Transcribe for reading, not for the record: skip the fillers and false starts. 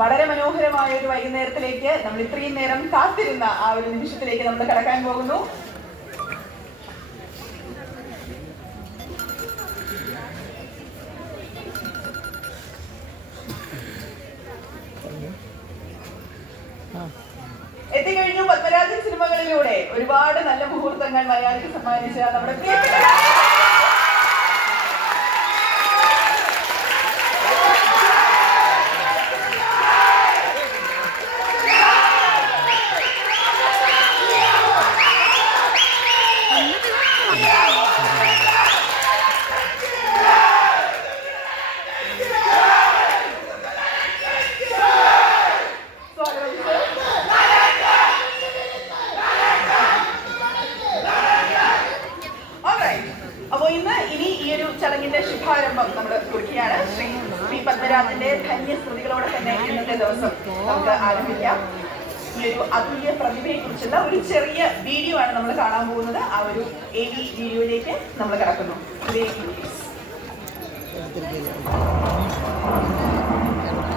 വളരെ മനോഹരമായ ഒരു വൈകുന്നേരത്തിലേക്ക് നമ്മൾ ഇത്രയും നേരം കാത്തിരുന്ന ആ ഒരു നിമിഷത്തിലേക്ക് നമ്മൾ കടക്കാൻ പോകുന്നു. എത്തിക്കഴിഞ്ഞു പത്മരാജൻ സിനിമകളിലൂടെ ഒരുപാട് നല്ല മുഹൂർത്തങ്ങൾ മലയാളിക്ക് സമ്മാനിച്ച നമ്മുടെ പ്രിയപ്പെട്ട ചടങ്ങിന്റെ ശുഭാരംഭം നമ്മൾ കുറിക്കുകയാണ്. ശ്രീ പത്മരാജന്റെ ധന്യസ്മൃതികളോടെ തന്നെ ഇന്നത്തെ ദിവസം നമുക്ക് ആരംഭിക്കാം. ഈ ഒരു അതുല്യ പ്രതിഭയെ കുറിച്ചുള്ള ഒരു ചെറിയ വീഡിയോ ആണ് നമ്മൾ കാണാൻ പോകുന്നത്. ആ ഒരു AV വീഡിയോയിലേക്ക് നമ്മൾ കടക്കുന്നു.